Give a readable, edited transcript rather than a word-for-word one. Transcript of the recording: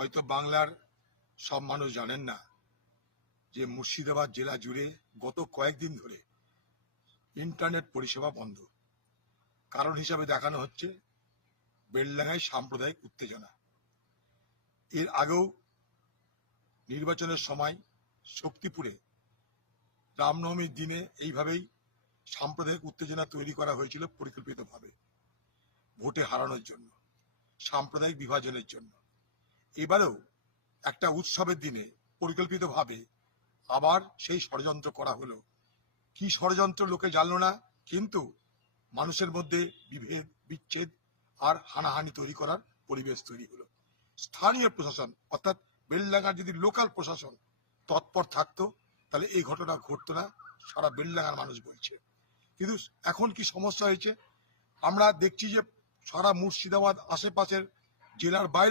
হয়তো বাংলার সব মানুষ জানেন না যে মুর্শিদাবাদ জেলা জুড়ে গত কয়েকদিন ধরে ইন্টারনেট পরিষেবা বন্ধ। কারণ হিসাবে দেখানো হচ্ছে বেলডাঙ্গায় সাম্প্রদায়িক উত্তেজনা। এর আগেও নির্বাচনের সময় শক্তিপুরে রামনবমীর দিনে এইভাবেই সাম্প্রদায়িক উত্তেজনা তৈরি করা হয়েছিল পরিকল্পিতভাবে, ভোটে হারানোর জন্য, সাম্প্রদায়িক বিভাজনের জন্য। এবারেও একটা উৎসবের দিনে পরিকল্পিতভাবে আবার সেই ষড়যন্ত্র করা হলো। কি ষড়যন্ত্র লোকে জানলো না, কিন্তু মানুষের মধ্যে বিভেদ, বিচ্ছেদ আর হানাহানি তৈরি করার পরিবেশ তৈরি হলো। স্থানীয় প্রশাসন অর্থাৎ বেলডাঙ্গার যদি লোকাল প্রশাসন তৎপর থাকতো তাহলে এই ঘটনা ঘটতো না, সারা বেলডাঙ্গার মানুষ বলছে। কিন্তু এখন কি সমস্যা হয়েছে, আমরা দেখছি যে সারা মুর্শিদাবাদ আশেপাশের জেলার বাইরেও